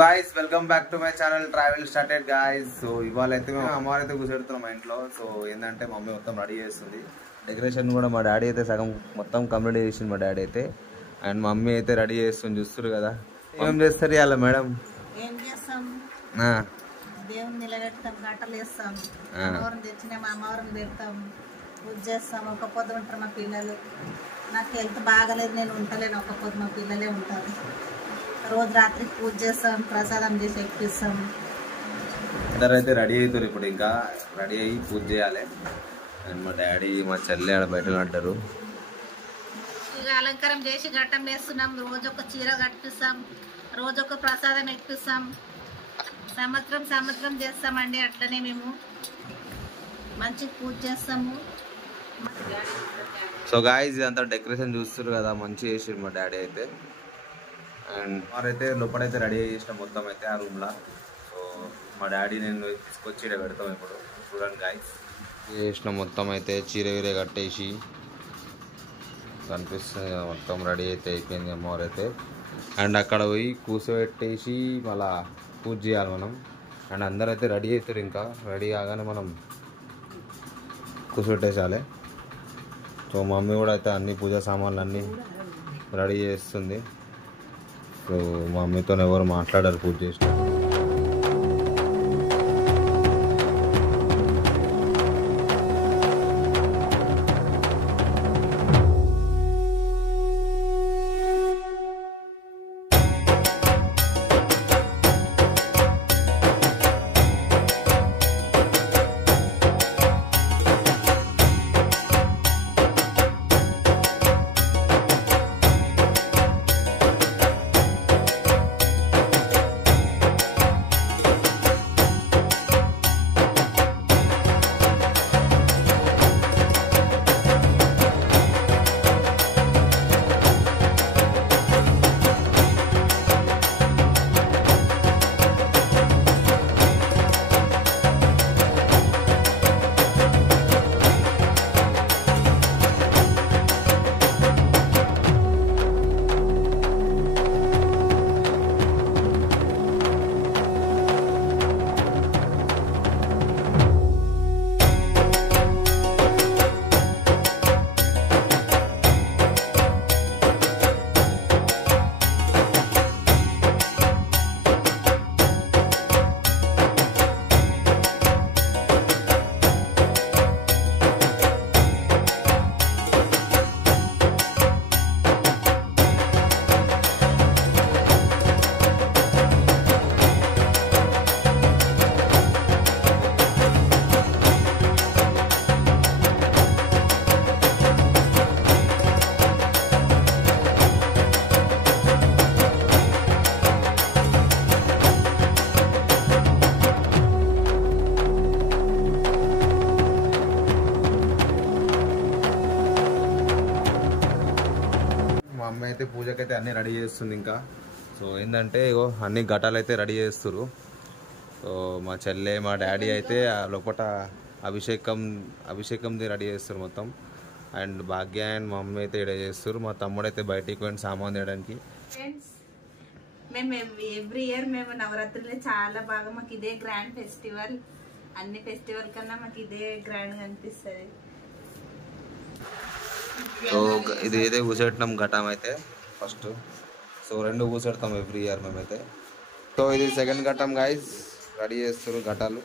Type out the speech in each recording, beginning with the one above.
Guys welcome back to my channel travel started guys. So ఇవాళ అయితే మేము అమ్మవారు అయితే కూర్చోడుతున్నాం మా ఇంట్లో. సో ఏంటంటే మమ్మీ మొత్తం రెడీ చేస్తుంది. డెకరేషన్ కూడా మా డాడీ అయితే సగం మొత్తం కంప్లీట్ చేసింది మా డాడీ అయితే. అండ్ మమ్మీ అయితే రెడీ చేస్తుంది, చూస్తారు కదా. ఏం చేస్తారు ఇవాళ మేడం? ఏం చేస్తాం, దేవుని నిలబెడతాం, గంటలు వేస్తాం, అమ్మవారిని తెచ్చిన మా అమ్మవారిని పెడతాం, పూజ చేస్తాం. ఒక పొద్దు ఉంటారు మా పిల్లలు. నాకు హెల్త్ బాగలేదు, నేను ఉంటలేను. ఒక పొద్దు మా పిల్లలే ఉంటారు. రోజు రాత్రి పూజ చేస్తాం, ప్రసాదం చేసి ఎక్కిస్తాం. అందరైతే రెడీ అవుతారు. ఇప్పుడు ఇంకా రెడీ అయ్యి పూజ చేయాలి. అండ్ మా డాడీ మా చెల్లె ఆడ బయట అంటారు. ఇక అలంకారం చేసి ఘట్టం వేస్తున్నాం. రోజు ఒక చీర కట్టిస్తాం, రోజు ఒక ప్రసాదం ఎక్కిస్తాం. సంవత్సరం చేస్తామండి. అట్లనే మేము మంచి పూజ చేస్తాము. సో గాయ్స్ ఇదంతా డెకరేషన్ చూస్తారు కదా, మంచిగా చేసారు మా డాడీ అయితే. అండ్ వారైతే లోపలైతే రెడీ చేసినాం మొత్తం అయితే ఆ రూమ్లో. సో మా డాడీ నేను తీసుకొచ్చి ఇక్కడ పెడతాం. ఇప్పుడు చూడండి గాయ్స్, చేసిన మొత్తం అయితే చీర వీరే కట్టేసి కనిపిస్తుంది కదా, మొత్తం రెడీ అయితే అయిపోయింది అమ్మవారు అయితే. అండ్ అక్కడ పోయి కూర్చోబెట్టేసి మళ్ళా పూజ చేయాలి మనం. అండ్ అందరూ అయితే రెడీ అవుతారు. ఇంకా రెడీ కాగానే మనం కూర్చోబెట్టేసాలి. సో మమ్మీ కూడా అయితే అన్ని పూజా సామాన్లు అన్నీ రెడీ చేస్తుంది. సో మా మమ్మీతో ఎవరు మాట్లాడారు పూజ చేసిన. మా అమ్మ అయితే పూజకైతే అన్నీ రెడీ చేస్తుంది ఇంకా. సో ఏంటంటే ఇగో అన్ని ఘటాలు అయితే రెడీ చేస్తారు. సో మా చెల్లె మా డాడీ అయితే లోపల అభిషేకంది రెడీ చేస్తారు మొత్తం. అండ్ భాగ్య అండ్ మా అమ్మ అయితే రెడీ చేస్తారు. మా తమ్ముడు అయితే బయటికి పోయిన సామాన్ తీయడానికి. ఫ్రెండ్స్, మేము ఎవ్రీ ఇయర్ మేము నవరాత్రులే చాలా బాగా, మాకు ఇదే గ్రాండ్ ఫెస్టివల్. అన్ని ఫెస్టివల్ కన్నా మాకు ఇదే గ్రాండ్గా అనిపిస్తుంది. సో ఇది అయితే కూర్చోబెట్టినాం ఘటం అయితే ఫస్ట్. సో 2 కూర్చోడతాం ఎవ్రీ ఇయర్ మేమైతే. సో ఇది సెకండ్ ఘటం గాయస్, రెడీ చేస్తారు ఘటాలు.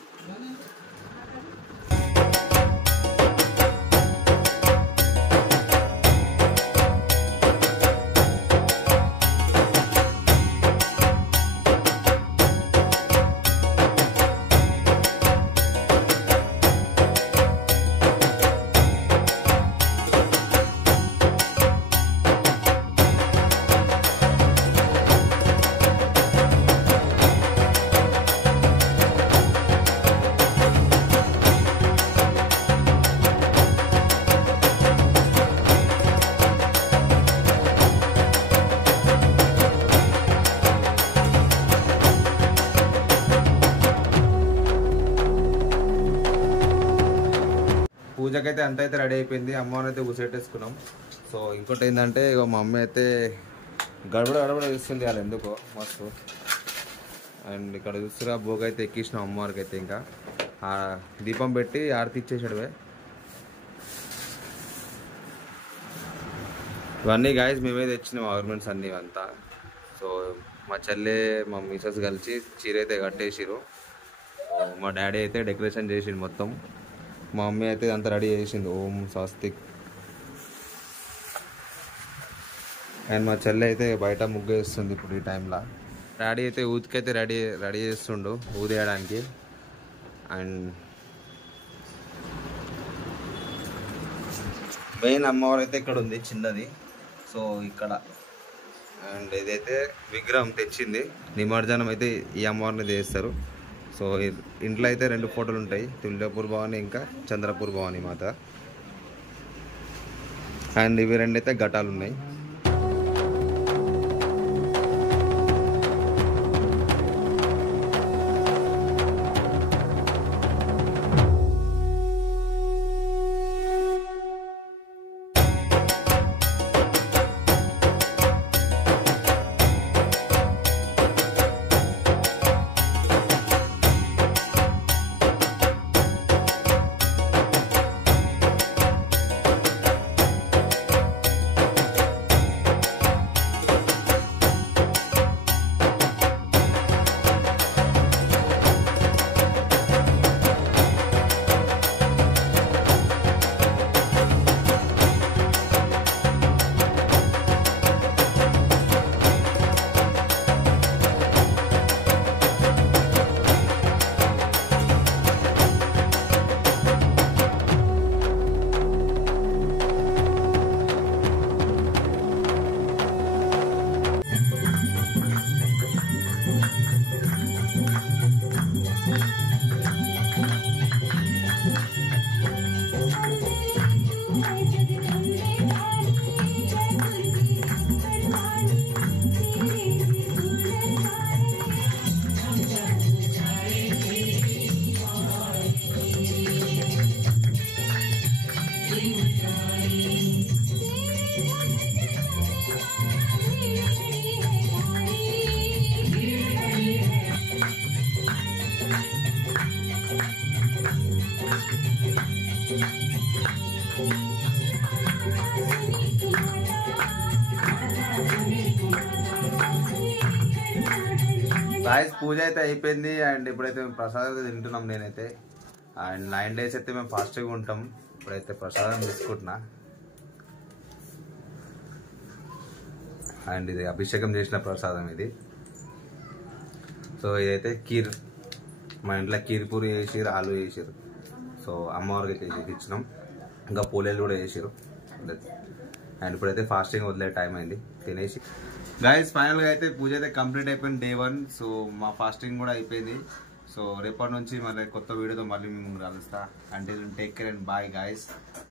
పూజకైతే అంత అయితే రెడీ అయిపోయింది. అమ్మవారిని అయితే కూర్చోబెట్టేసుకున్నాం. సో ఇంకోటి ఏంటంటే ఇక మా అమ్మ అయితే గడబడ గడబడ చేస్తుంది. వాళ్ళు ఎందుకో మస్తు అండ్ ఇక్కడ చూస్తురా భోగి అయితే ఎక్కించినాం అమ్మవారికి అయితే. ఇంకా దీపం పెట్టి ఆరతి ఇచ్చేసాడువే. ఇవన్నీ గాయస్ మేమే తెచ్చినాం ఆర్నమెంట్స్ అన్నీ అంతా. సో మా చెల్లె మా మిసెస్ కలిసి చీర అయితే కట్టేసిరు. మా డాడీ అయితే డెకరేషన్ చేసిండు మొత్తం. మా మమ్మీ అయితే అంతా రెడీ చేసింది, ఓం స్వస్తిక్. అండ్ మా చెల్లె అయితే బయట ముగ్గు వేస్తుంది ఇప్పుడు ఈ టైంలో. డాడీ అయితే ఊతికైతే రెడీ చేస్తుండు ఊదేయడానికి. అండ్ మెయిన్ అమ్మవారు అయితే ఇక్కడ ఉంది చిన్నది, సో ఇక్కడ. అండ్ ఇదైతే విగ్రహం తెచ్చింది, నిమజ్జనం అయితే ఈ అమ్మవారిని చేస్తారు. సో ఇంట్లో అయితే 2 ఫోటోలు ఉంటాయి, తుల్యాపూర్ భవాని ఇంకా చంద్రపూర్ భవాని మాత. అండ్ ఇవి 2 అయితే ఘటాలు ఉన్నాయి. గాయస్ పూజ అయితే అయిపోయింది. అండ్ ఇప్పుడైతే మేము ప్రసాదం అయితే తింటున్నాం. నేనైతే అండ్ 9 days అయితే మేము ఫాస్ట్గా ఉంటాం. ఇప్పుడైతే ప్రసాదం తీసుకుంటున్నా. అండ్ ఇది అభిషేకం చేసిన ప్రసాదం ఇది. సో ఇదైతే కీర్, మా ఇంట్లో కీర్ పూరి వేసిరు, ఆలు వేసిరు. సో అమ్మవారికి అయితే ఇచ్చినాం, ఇంకా పూలేలు కూడా వేసిరు. అండ్ ఇప్పుడైతే ఫాస్టింగ్ వదిలే టైం అయింది, తినేసి. గైస్ ఫైనల్గా అయితే పూజ అయితే కంప్లీట్ అయిపోయింది డే 1. సో మా ఫాస్టింగ్ కూడా అయిపోయింది. సో రేపటి నుంచి మళ్ళీ కొత్త వీడియోతో మళ్ళీ మేము కలుస్తా. అంటే take care and bye guys.